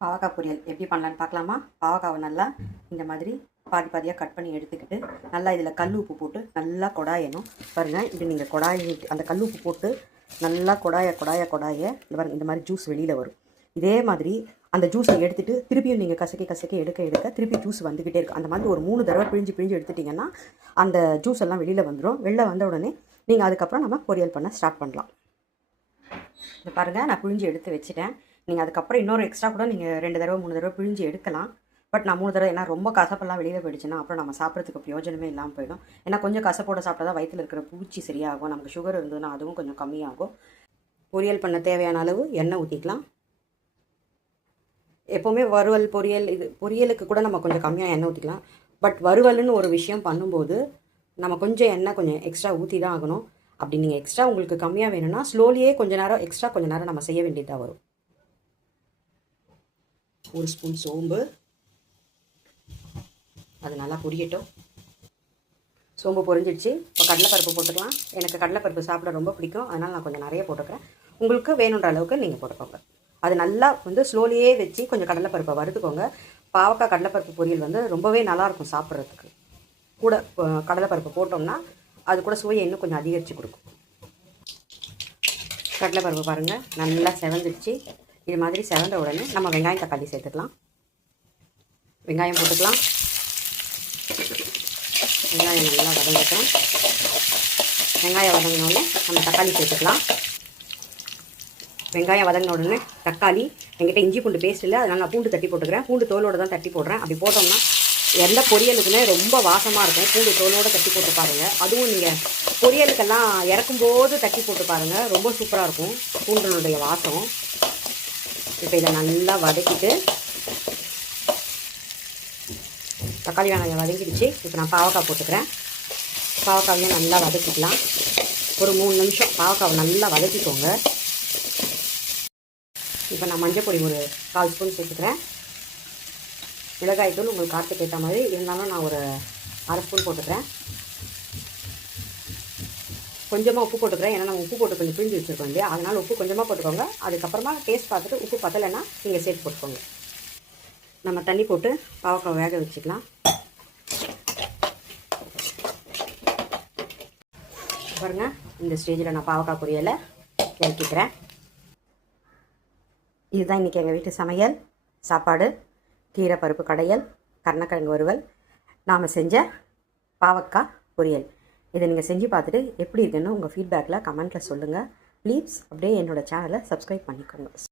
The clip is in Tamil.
பாவக்காய் பொரியல் எப்படி பண்ணலான்னு பார்க்கலாமா? பாவக்காவை நல்லா இந்த மாதிரி பாதி பாதியாக கட் பண்ணி எடுத்துக்கிட்டு நல்லா இதில் கல் உப்பு போட்டு நல்லா கொடாயணும். பாருங்கள், இது நீங்கள் அந்த கல் உப்பு போட்டு நல்லா கொடாய இந்த பாருங்கள், இந்த மாதிரி ஜூஸ் வெளியில் வரும். இதே மாதிரி அந்த ஜூஸை எடுத்துகிட்டு திருப்பியும் நீங்கள் கசக்கி எடுக்க திருப்பி ஜூஸ் வந்துக்கிட்டே இருக்கும். அந்த மாதிரி ஒரு 3 தடவை பிழிஞ்சு எடுத்துட்டிங்கன்னா அந்த ஜூஸ் எல்லாம் வெளியில் வந்துடும். வெளில வந்த உடனே நீங்கள் அதுக்கப்புறம் நம்ம பொரியல் பண்ண ஸ்டார்ட் பண்ணலாம். இந்த பாருங்கள், நான் பிழிஞ்சு எடுத்து வச்சுட்டேன். நீங்கள் அதுக்கப்புறம் இன்னொரு எக்ஸ்ட்ரா கூட நீங்கள் 2 தடவை 3 தடவை பிழிஞ்சு எடுக்கலாம். பட் நான் 3 தடவை, ஏன்னா ரொம்ப கசப்பெல்லாம் வெளியில் போயிடுச்சுன்னா அப்புறம் நம்ம சாப்பிட்றதுக்கு பிரயோஜனமே இல்லாமல் போயிடும். ஏன்னா கொஞ்சம் கசப்போட சாப்பிட்டா தான் வயிற்றில் இருக்கிற பூச்சி சரியாகும். நமக்கு சுகர் இருந்ததுன்னா அதுவும் கொஞ்சம் கம்மியாகும். பொரியல் பண்ண தேவையான அளவு எண்ணெய் ஊற்றிக்கலாம். எப்போவுமே வறுவல் பொரியல் பொரியலுக்கு கூட நம்ம கொஞ்சம் கம்மியாக எண்ணெய் ஊற்றிக்கலாம். பட் வறுவல்னு ஒரு விஷயம் பண்ணும்போது நம்ம கொஞ்சம் எண்ணெய் கொஞ்சம் எக்ஸ்ட்ரா ஊற்றி தான் ஆகணும். அப்படி நீங்கள் எக்ஸ்ட்ரா உங்களுக்கு கம்மியாக வேணும்னா ஸ்லோலியே கொஞ்சம் நேரம் நம்ம செய்ய வேண்டியதாக வரும். 1 ஸ்பூன் சோம்பு, அது நல்லா பொரியட்டும். சோம்பு பொரிஞ்சிடுச்சு. இப்போ கடலைப்பருப்பு போட்டுக்கலாம். எனக்கு கடலைப்பருப்பு சாப்பிட ரொம்ப பிடிக்கும், அதனால் நான் கொஞ்சம் நிறைய போட்டுக்கிறேன். உங்களுக்கு வேணுன்ற அளவுக்கு நீங்கள் போட்டுக்கோங்க. அது நல்லா ஸ்லோலியே வச்சு கொஞ்சம் கடலைப்பருப்பை வறுத்துக்கோங்க. பாவக்காய் கடலைப்பருப்பு பொரியல் ரொம்பவே நல்லாயிருக்கும் சாப்பிட்றதுக்கு. கூட கடலைப்பருப்பு போட்டோம்னா அது கூட சுவையை இன்னும் கொஞ்சம் அதிகரித்து கொடுக்கும். கடலைப்பருப்பு பாருங்கள் நல்லா செவந்துடுச்சு. இது மாதிரி செவந்த உடனே நம்ம வெங்காயம் தக்காளி சேர்த்துக்கலாம். வெங்காயம் போட்டுக்கலாம். வெங்காயம் நல்லா வதங்கட்டும். வெங்காயம் வதங்கினோடனே நம்ம தக்காளி சேர்த்துக்கலாம். வெங்காயம் வதங்கின உடனே தக்காளி, என்கிட்ட இஞ்சி பூண்டு பேஸ்ட் இல்லை, அதனால் நான் பூண்டு தட்டி போட்டுக்கிறேன். பூண்டு தோலோடு தான் தட்டி போடுறேன். அப்படி போட்டோம்னா எந்த பொரியலுக்குமே ரொம்ப வாசமாக இருக்கும். பூண்டு தோலோடு தட்டி போட்டு பாருங்கள். அதுவும் நீங்கள் பொரியலுக்கெல்லாம் இறக்கும்போது தட்டி போட்டு பாருங்கள், ரொம்ப சூப்பராக இருக்கும் பூண்டினுடைய வாசம். இப்போ இதை நல்லா வதக்கிட்டு, தக்காளி வெங்காயம் வதக்கிடுச்சு. இப்போ நான் பாவக்காய் போட்டுக்கிறேன். பாவக்காவையும் நல்லா வதக்கிக்கலாம். ஒரு 3 நிமிஷம் பாவக்காவை நல்லா வதக்கிக்கோங்க. இப்போ நான் மஞ்சள் பொடி ஒரு 1/4 ஸ்பூன் சேர்த்துக்கிறேன். மிளகாய்த்தூள் உங்களுக்கு காரத்துக்கு ஏற்ற மாதிரி, இருந்தாலும் நான் ஒரு 1/2 ஸ்பூன் போட்டுக்கிறேன். கொஞ்சமாக உப்பு போட்டுக்கிறேன், ஏன்னா நம்ம உப்பு போட்டு கொஞ்சம் பிழிஞ்சு வச்சுருக்கோம் இல்லையா, அதனால் உப்பு கொஞ்சமாக போட்டுக்கோங்க. அதுக்கப்புறமா டேஸ்ட் பார்த்துட்டு உப்பு பத்தலைன்னா நீங்கள் சேர்த்து போட்டுக்கோங்க. நம்ம தண்ணி போட்டு பாவக்காய் வேக வச்சுக்கலாம். பாருங்கள், இந்த ஸ்டேஜில் நான் பாவக்காய் பொரியலை இறக்கிக்கிறேன். இதுதான் இன்றைக்கி எங்கள் வீட்டு சமையல். சாப்பாடு, கீரை பருப்பு கடையல், கருணக்கிழங்கு வறுவல், நாம் செஞ்ச பாவக்காய் பொரியல். இதை நீங்கள் செஞ்சு பார்த்துட்டு எப்படி இருக்குன்னு உங்கள் ஃபீட்பேக்கில் கமெண்ட்டில் சொல்லுங்கள். ப்ளீஸ் அப்படியே என்னோடய சேனலை சப்ஸ்கிரைப் பண்ணிக்கோங்க.